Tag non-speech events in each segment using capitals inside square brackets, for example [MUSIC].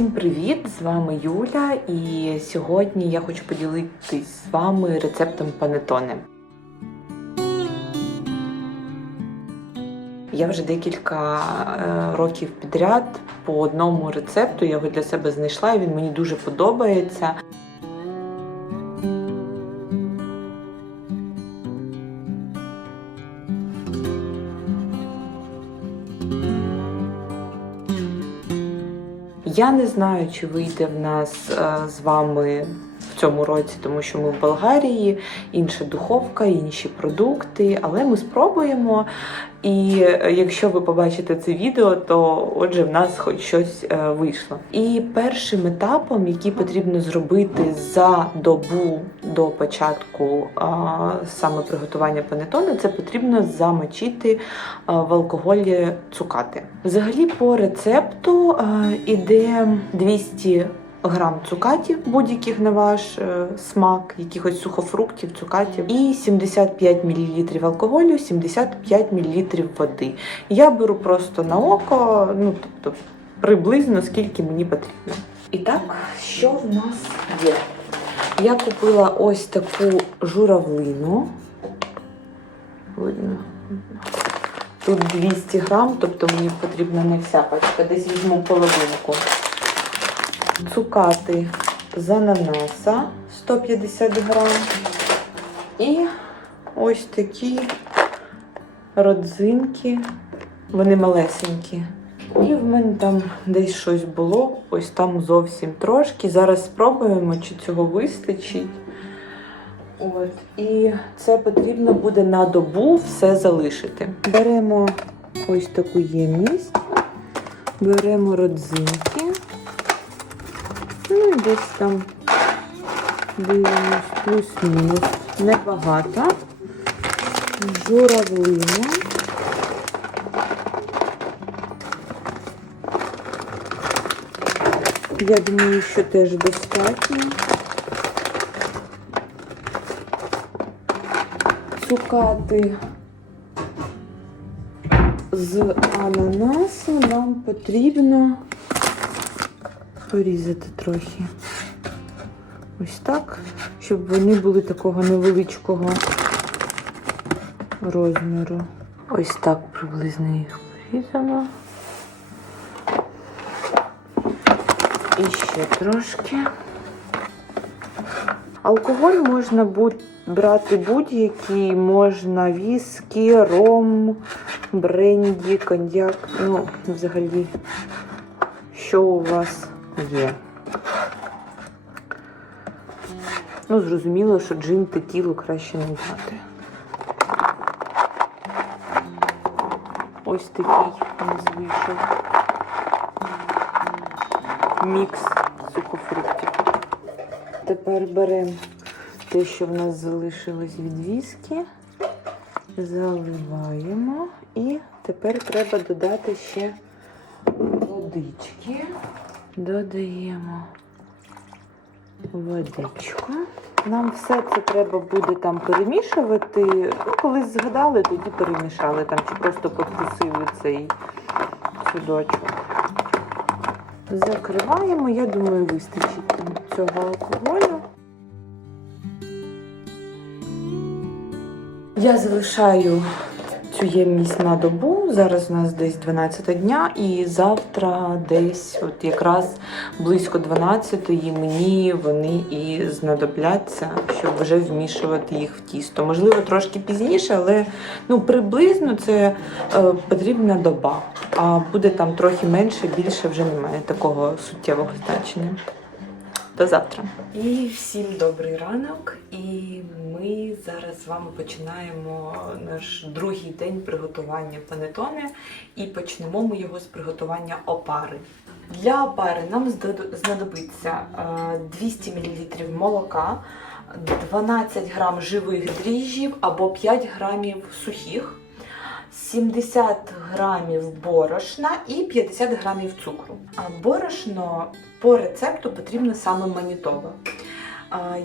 Всім привіт! З вами Юля, і сьогодні я хочу поділитись з вами рецептом панетоне. Я вже декілька е, років підряд по одному рецепту я його для себе знайшла, і він мені дуже подобається. Я не знаю, чи вийде в нас е, з вами цьому році, тому що ми в Болгарії, інша духовка, інші продукти, але ми спробуємо. І е, якщо ви побачите це відео, то отже, в нас хоч щось е, вийшло. І першим етапом, який потрібно зробити за добу до початку саме приготування панетони, це потрібно замочити а, в алкоголі цукати. Взагалі, по рецепту іде 200 грам цукатів, будь-яких на ваш е, смак, якихось сухофруктів, цукатів, і 75 мл алкоголю, 75 мл води. Я беру просто на око, ну тобто приблизно скільки мені потрібно. І так, що в нас є? Я купила ось таку журавлину. Видно. Тут 200 грам, тобто мені потрібна не вся пачка, десь візьму половинку цукати з ананаса 150 грам. І ось такі родзинки, вони малесенькі. І в мене там десь щось було, ось там зовсім трошки. Зараз спробуємо, чи цього вистачить. От. І це потрібно буде на добу все залишити. Беремо ось таку ємність, беремо родзинки. Ну і десь там дивимось плюс-мінус. Небагато. Журавлина. Я думаю, що теж достатньо. Цукати з ананасу нам потрібно порізати трохи. Ось так, щоб вони були такого невеличкого розміру. Ось так приблизно їх порізала. І ще трошки. Алкоголь можна брати будь-який, можна віскі, ром, бренді, коньяк. Ну, взагалі, що у вас є. Ну, зрозуміло, що джин текілу краще не брати. Ось такий у нас мікс сухофруктів. Тепер беремо те, що в нас залишилось від віскі, заливаємо і тепер треба додати ще водички. Додаємо водичку. Нам все це треба буде там перемішувати. Ну, коли згадали, тоді перемішали там чи просто потрусили цей судочок. Закриваємо, я думаю, вистачить цього алкоголю. Я залишаю цю ємність на добу. Зараз у нас десь 12 дня, і завтра десь, от якраз близько 12-ї, мені вони і знадобляться, щоб вже вмішувати їх в тісто. Можливо, трошки пізніше, але ну приблизно це е, потрібна доба. А буде там трохи менше, більше вже немає такого суттєвого значення. До завтра. І всім добрий ранок. І ми зараз з вами починаємо наш другий день приготування панетоне. І почнемо ми його з приготування опари. Для опари нам знадобиться е, 200 мл молока, 12 грам живих дріжджів або 5 грамів сухих. 70 грамів борошна і 50 грамів цукру. Борошно по рецепту потрібно саме манітове.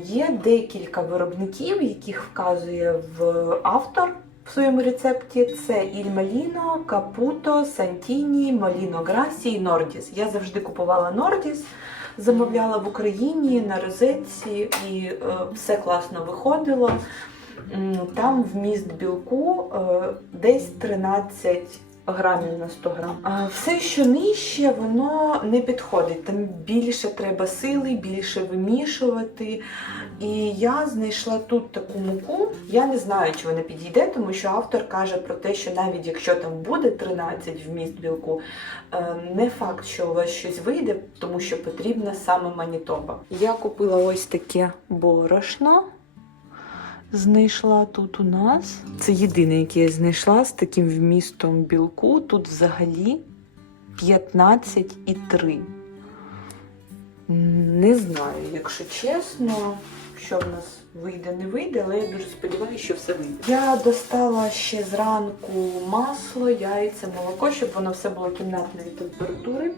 Є декілька виробників, яких вказує в автор в своєму рецепті це Іль Маліно, Капуто, Сантіні, Маліно Грасі і Нордіс. Я завжди купувала Нордіс, замовляла в Україні на розетці, і е, все класно виходило. Там вміст білку е, десь 13 грамів на 100 грам. А все, що нижче, воно не підходить. Там більше треба сили, більше вимішувати. І я знайшла тут таку муку. Я не знаю, чи вона підійде, тому що автор каже про те, що навіть якщо там буде 13 вміст білку, е, не факт, що у вас щось вийде, тому що потрібна саме манітоба. Я купила ось таке борошно. Знайшла тут у нас. Це єдине, яке я знайшла з таким вмістом білку. Тут взагалі 15,3. Не знаю, якщо чесно, що в нас вийде, не вийде, але я дуже сподіваюся, що все вийде. Я достала ще зранку масло, яйця, молоко, щоб воно все було кімнатної температури.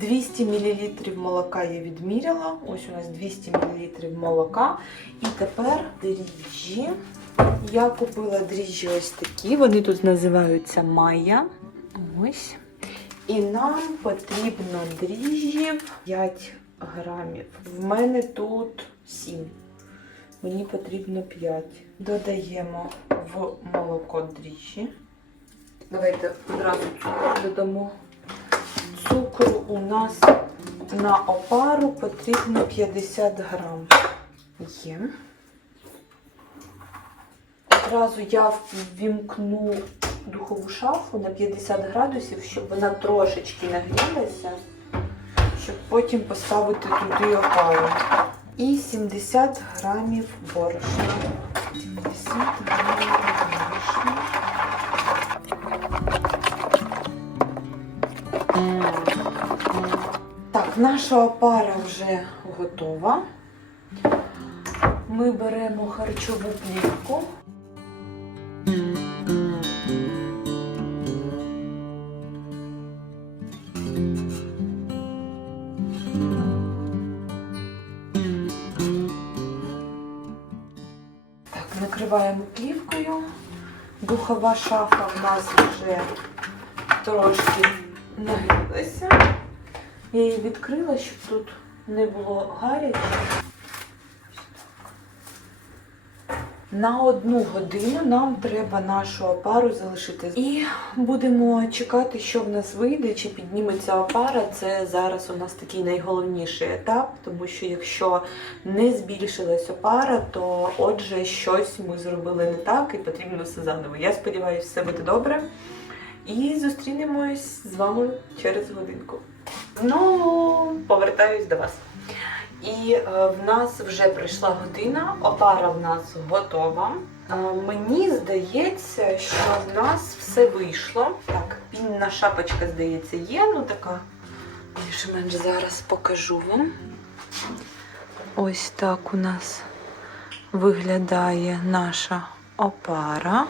200 мл молока я відміряла. Ось у нас 200 мл молока. І тепер дріжджі. Я купила дріжджі ось такі. Вони тут називаються Майя. Ось. І нам потрібно дріжджів 5 грамів. В мене тут 7. Мені потрібно 5. Додаємо в молоко дріжджі. Давайте одразу додамо. Цукру у нас на опару потрібно 50 грам. Є. Одразу я ввімкну духову шафу на 50 градусів, щоб вона трошечки нагрілася, щоб потім поставити туди опару. І 70 грамів борошна. 70 грамів Наша опара вже готова. Ми беремо харчову плівку. Так, накриваємо плівкою. Духова шафа в нас вже трошки нагрілася. Я її відкрила, щоб тут не було гаряче. На одну годину нам треба нашу опару залишити. І будемо чекати, що в нас вийде, чи підніметься опара. Це зараз у нас такий найголовніший етап, тому що якщо не збільшилась опара, то отже щось ми зробили не так і потрібно все заново. Я сподіваюся, все буде добре. І зустрінемось з вами через годинку. Ну, повертаюсь до вас. І е, в нас вже прийшла година, опара в нас готова. Е, мені здається, що в нас все вийшло. Так, пінна шапочка, здається, є. Ну така більш-менш зараз покажу вам. Ось так у нас виглядає наша опара.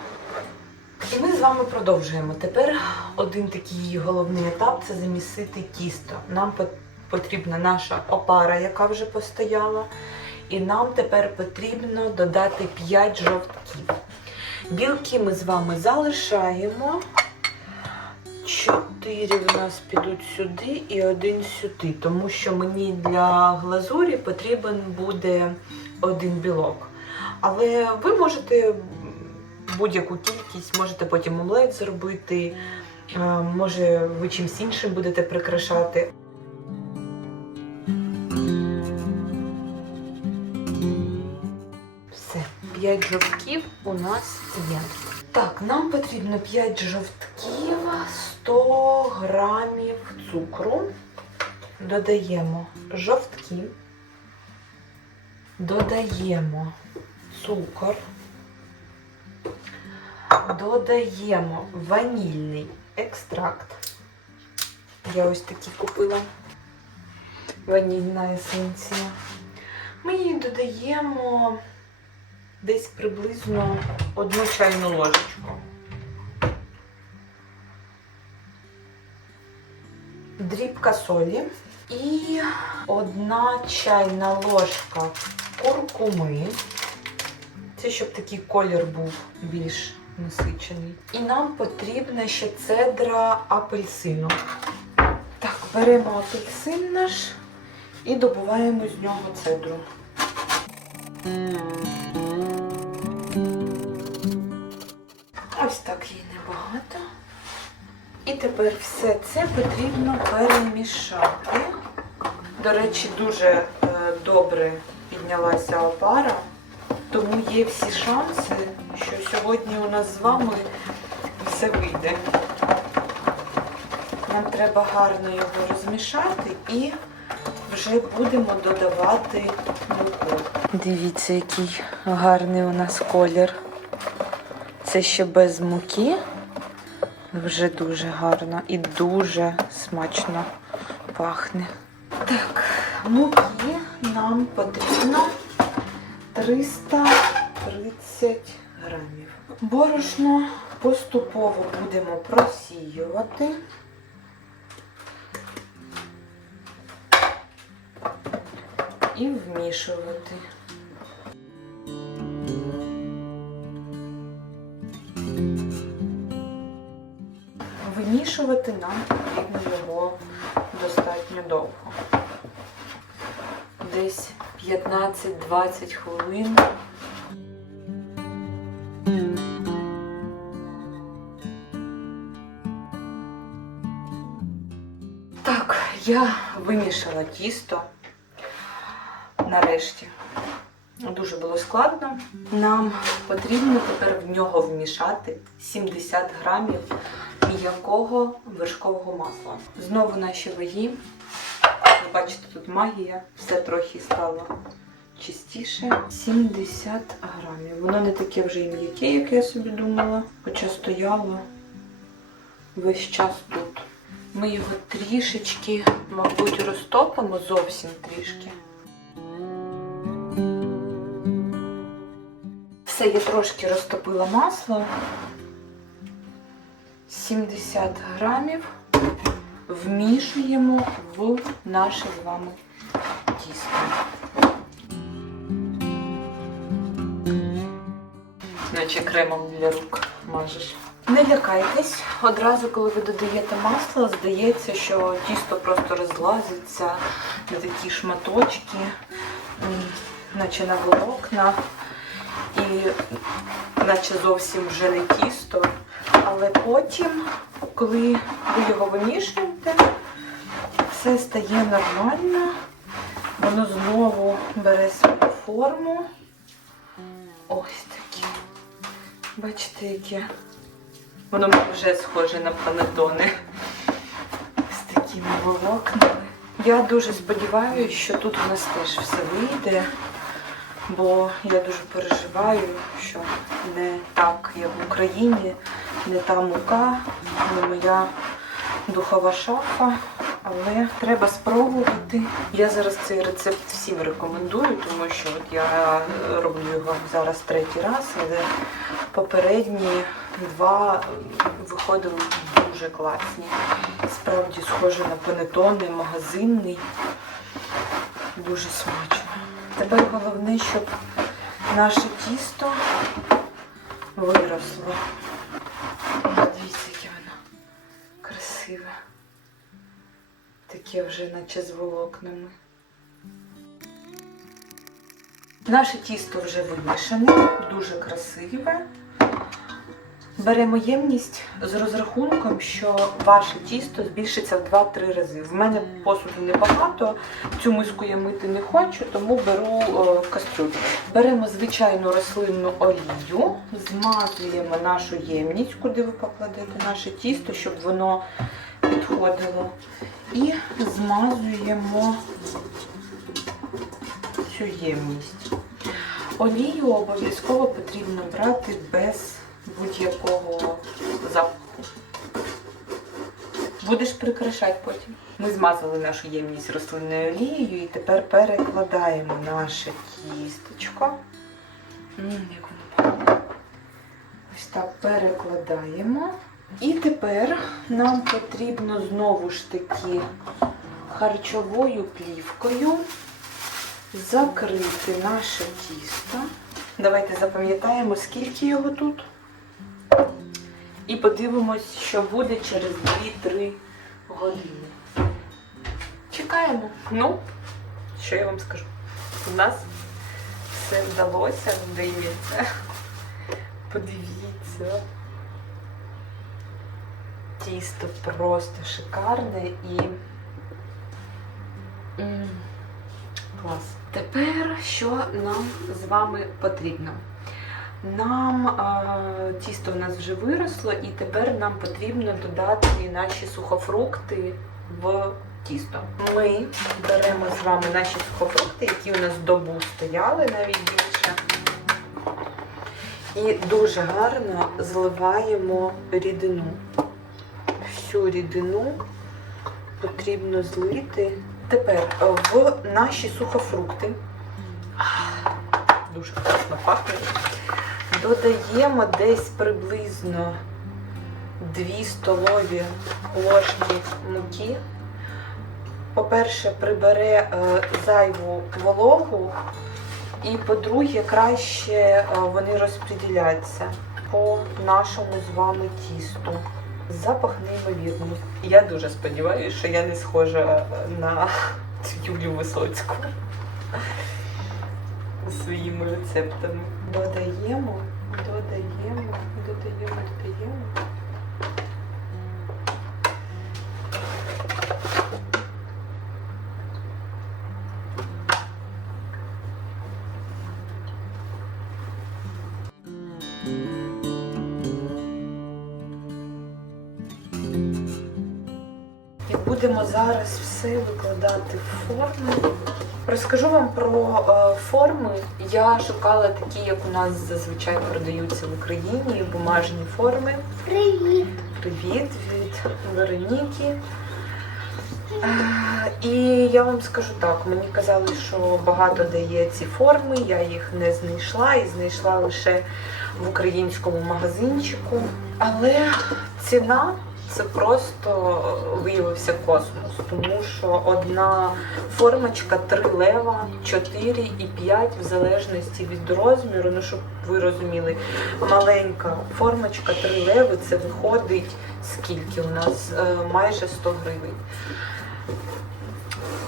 І ми з вами продовжуємо. Тепер один такий головний етап це замісити тісто. Нам потрібна наша опара, яка вже постояла. І нам тепер потрібно додати 5 жовтків. Білки ми з вами залишаємо. Чотири в нас підуть сюди і один сюди, тому що мені для глазурі потрібен буде один білок. Але ви можете будь-яку кількість, можете потім омлет зробити, е, може ви чимсь іншим будете прикрашати. Все, 5 жовтків у нас є. Так, нам потрібно 5 жовтків, 100 грамів цукру. Додаємо жовтки, додаємо цукор, додаємо ванільний екстракт. Я ось такий купила ванільна есенція. Ми її додаємо десь приблизно одну чайну ложечку. Дрібка солі і одна чайна ложка куркуми. Це щоб такий колір був більш насичений. І нам потрібна ще цедра апельсину. Так, беремо апельсин наш і добуваємо з нього цедру. Ось так її небагато. І тепер все це потрібно перемішати. До речі, дуже е, добре піднялася опара, тому є всі шанси, що сьогодні у нас з вами все вийде. Нам треба гарно його розмішати і вже будемо додавати муку. Дивіться, який гарний у нас колір. Це ще без муки. Вже дуже гарно і дуже смачно пахне. Так, муки нам потрібно 330 грамів. Борошно поступово будемо просіювати. І вмішувати. Вимішувати нам потрібно його достатньо довго. Десь 15-20 хвилин. Так, я вимішала тісто нарешті. Дуже було складно. Нам потрібно тепер в нього вмішати 70 грамів м'якого вершкового масла. Знову наші ваги. Бачите, тут магія, все трохи стало чистіше. 70 грамів. Воно не таке вже і м'яке, як я собі думала, хоча стояло весь час тут. Ми його трішечки, мабуть, розтопимо зовсім трішки. Все, я трошки розтопила масло. 70 грамів вмішуємо в наше з вами тісто. Наче кремом для рук мажеш. Не лякайтесь, одразу, коли ви додаєте масло, здається, що тісто просто розлазиться на такі шматочки, наче на волокна, і наче зовсім вже не тісто. Але потім, коли ви його вимішуєте, все стає нормально, воно знову бере свою форму. Ось такі. Бачите, яке? Воно вже схоже на панетони. З такими волокнами. Я дуже сподіваюся, що тут у нас теж все вийде, бо я дуже переживаю, що не так, як в Україні, не та мука, не моя духова шафа. Але треба спробувати. Я зараз цей рецепт всім рекомендую, тому що от я роблю його зараз третій раз, але попередні два виходили дуже класні. Справді схоже на панетони, магазинний. Дуже смачно. Тепер головне, щоб наше тісто виросло. Дивіться, яке воно красиве. Таке вже наче з волокнами. Наше тісто вже вимішане, дуже красиве. Беремо ємність з розрахунком, що ваше тісто збільшиться в 2-3 рази. В мене посуду небагато, цю миску я мити не хочу, тому беру е, кастрюлю. Беремо звичайну рослинну олію, змазуємо нашу ємність, куди ви покладете наше тісто, щоб воно підходило. І змазуємо цю ємність. Олію обов'язково потрібно брати без будь-якого запаху. Будеш прикрашати потім. Ми змазали нашу ємність рослинною олією і тепер перекладаємо наше тістечко. Як воно. Ось так перекладаємо. І тепер нам потрібно знову ж таки харчовою плівкою закрити наше тісто. Давайте запам'ятаємо, скільки його тут. І подивимось, що буде через 2-3 години. Чекаємо. Ну, що я вам скажу? У нас все вдалося, здається. Подивіться. Тісто просто шикарне і. Клас. Тепер що нам з вами потрібно? Нам тісто в нас вже виросло, і тепер нам потрібно додати наші сухофрукти в тісто. Ми беремо з вами наші сухофрукти, які у нас добу стояли, навіть більше. І дуже гарно зливаємо рідину. Всю рідину потрібно злити. Тепер в наші сухофрукти. Дуже класно пахне. Додаємо десь приблизно 2 столові ложки муки. По-перше, прибере е, зайву вологу, і по-друге, краще е, вони розподіляються по нашому з вами тісту. Запах неймовірний. Я дуже сподіваюся, що я не схожа на цю Юлю Висоцьку [LAUGHS] своїми рецептами. Додаємо, додаємо, додаємо, додаємо. Зараз все викладати в форми. Розкажу вам про е, форми. Я шукала такі, як у нас зазвичай продаються в Україні, бумажні форми. Привіт! Привіт від Вероніки. Е, І я вам скажу так, мені казали, що багато дає ці форми, я їх не знайшла і знайшла лише в українському магазинчику. Але ціна це просто виявився космос, тому що одна формочка 3 лева, 4 і 5 в залежності від розміру. Ну, щоб ви розуміли, маленька формочка 3 леви це виходить скільки у нас? Е, Майже 100 гривень.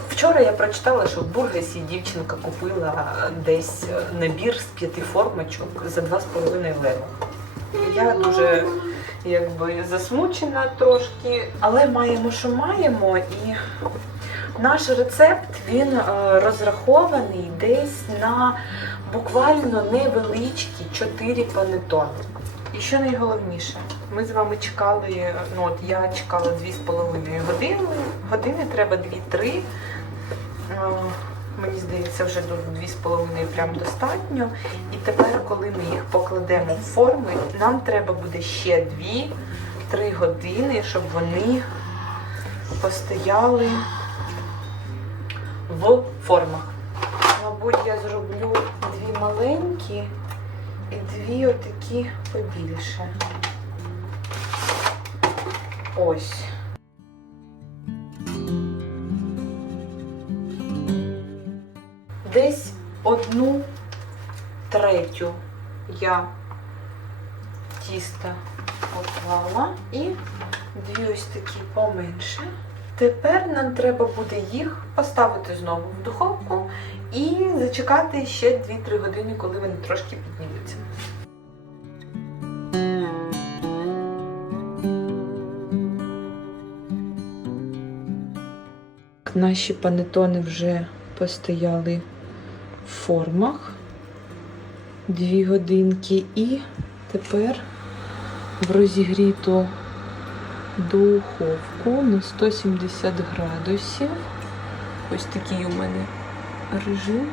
Вчора я прочитала, що в Бургасі дівчинка купила десь набір з п'яти формочок за 2,5 лева. Я дуже якби засмучена трошки, але маємо, що маємо, і наш рецепт він е, розрахований десь на буквально невеличкі 4 панетони. І що найголовніше, ми з вами чекали, ну от я чекала 2,5 години, години треба 2-3. Мені здається, вже до 2,5 прям достатньо. І тепер, коли ми їх покладемо в форми, нам треба буде ще 2-3 години, щоб вони постояли в формах. Мабуть, я зроблю дві маленькі і дві отакі побільше. Ось. Десь одну третю я тіста поклала і дві ось такі поменше. Тепер нам треба буде їх поставити знову в духовку і зачекати ще 2-3 години, коли вони трошки піднімуться. Наші панетони вже постояли формах дві годинки і тепер в розігріту духовку на 170 градусів. Ось такий у мене режим.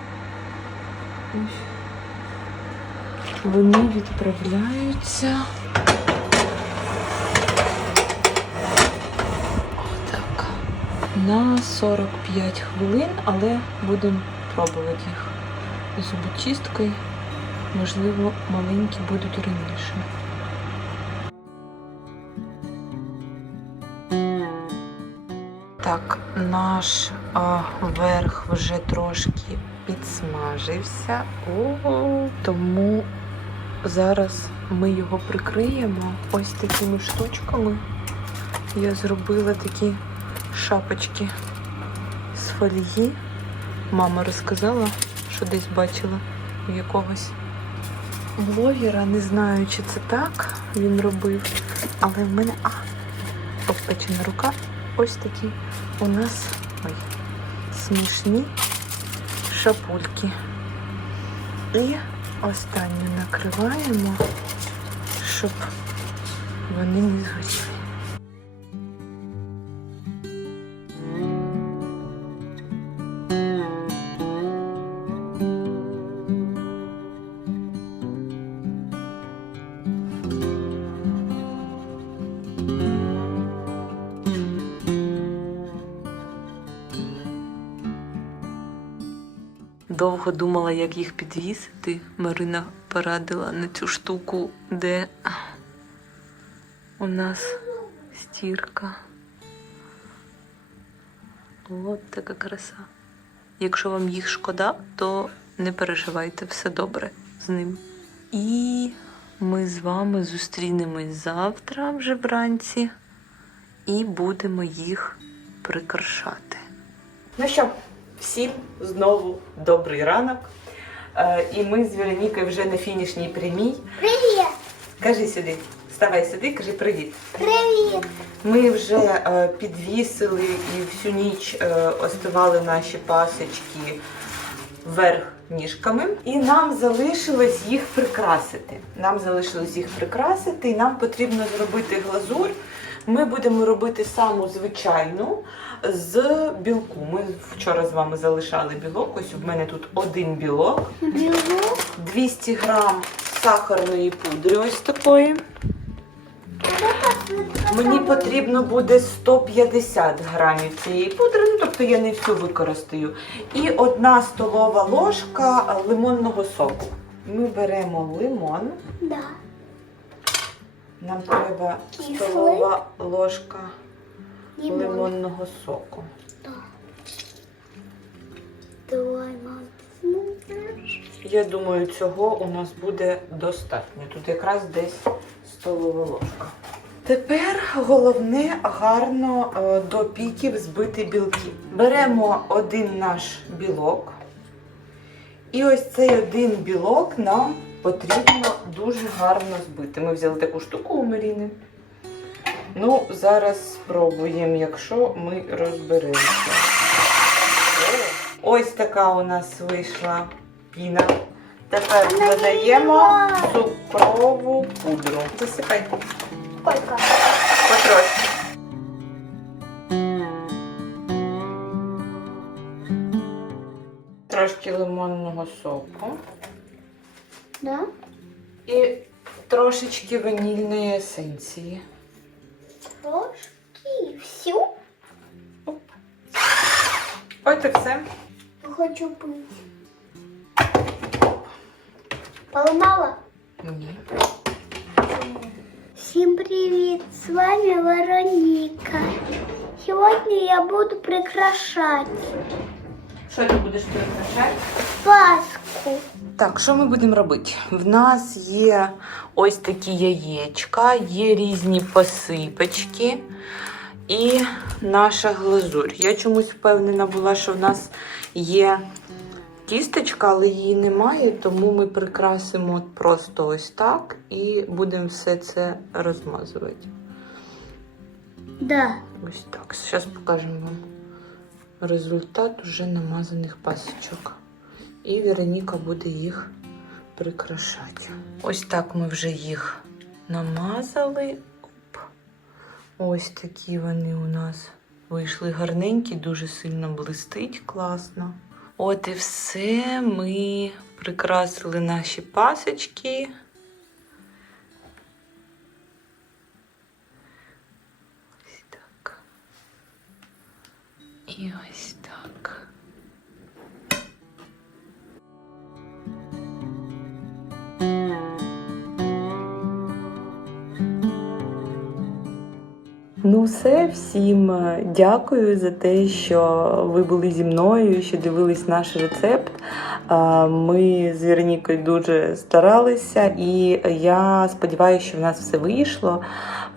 Вони відправляються. Отак. На 45 хвилин, але будемо пробувати їх зубочисткою. Можливо, маленькі будуть раніше. Так, наш а, верх вже трошки підсмажився. О, тому зараз ми його прикриємо ось такими штучками. Я зробила такі шапочки з фольги. Мама розказала, що десь бачила у якогось блогера. Не знаю, чи це так він робив, але в мене а, обпечена рука. Ось такі у нас ой, смішні шапульки. І останню накриваємо, щоб вони не згоріли. Довго думала, як їх підвісити. Марина порадила на цю штуку, де у нас стірка. От така краса. Якщо вам їх шкода, то не переживайте, все добре з ним. І ми з вами зустрінемось завтра вже вранці і будемо їх прикрашати. Ну що, всім знову добрий ранок. Е, І ми з Веронікою вже на фінішній прямій. Привіт! Кажи сюди, ставай сюди, кажи привіт. Привіт! Ми вже е, підвісили і всю ніч е, остивали наші пасочки вверх ніжками. І нам залишилось їх прикрасити. Нам залишилось їх прикрасити, і нам потрібно зробити глазур. Ми будемо робити саму звичайну з білку. Ми вчора з вами залишали білок. Ось у мене тут один білок, Білок. 200 грам сахарної пудри, ось такої. Мені потрібно буде 150 грамів цієї пудри, ну тобто я не всю використаю. І одна столова ложка лимонного соку. Ми беремо лимон. Да. Нам треба столова ложка Лимон. лимонного соку. Давай, мам. смотришь? Я думаю, цього у нас буде достатньо. Тут якраз десь столова ложка. Тепер головне гарно е, до піків збити білки. Беремо один наш білок. І ось цей один білок нам потрібно дуже гарно збити. Ми взяли таку штуку у Маріни. Ну, зараз спробуємо, якщо ми розберемося. Ось така у нас вийшла піна. Тепер додаємо цукрову пудру. Засипай Сколько? потрошки. Трошки лимонного соку Да? і трошечки ванільної есенції. Трошки. Всю? От і все. Хочу пить. Поломала? Ні. Всем привет! С вами Вероника. Сегодня я буду прикрашать Що ти будеш прикрашати? Пасху. Так, що ми будемо робити? В нас є ось такі яєчка, є різні посипочки і наша глазурь. Я чомусь впевнена була, що в нас є кісточка, але її немає, тому ми прикрасимо просто ось так і будемо все це розмазувати. Да. Ось так. Зараз покажемо вам результат уже намазаних пасочок. І Вероніка буде їх прикрашати. Ось так ми вже їх намазали. Ось такі вони у нас вийшли гарненькі, дуже сильно блистить, класно. От і все. Ми прикрасили наші пасочки. Ось так. І ось Ну, все, всім е, дякую за те, що ви були зі мною, що дивились наш рецепт. Е, Ми з Веронікою дуже старалися, і я сподіваюся, що в нас все вийшло.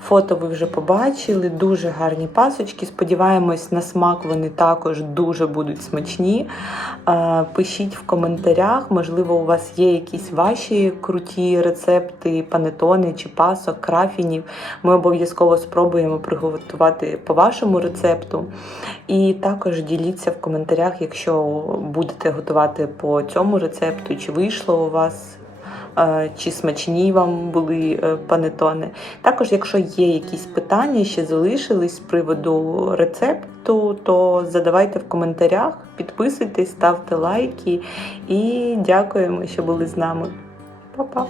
Фото ви вже побачили, дуже гарні пасочки. Сподіваємось, на смак вони також дуже будуть смачні. Е, Пишіть в коментарях, можливо, у вас є якісь ваші круті рецепти, панетони чи пасок, крафінів. Ми обов'язково спробуємо приготувати по вашому рецепту. І також діліться в коментарях, якщо будете готувати по цьому рецепту, чи вийшло у вас. Чи смачні вам були е, панетони? Також, якщо є якісь питання, ще залишились з приводу рецепту, то задавайте в коментарях, підписуйтесь, ставте лайки і дякуємо, що були з нами. Па-па!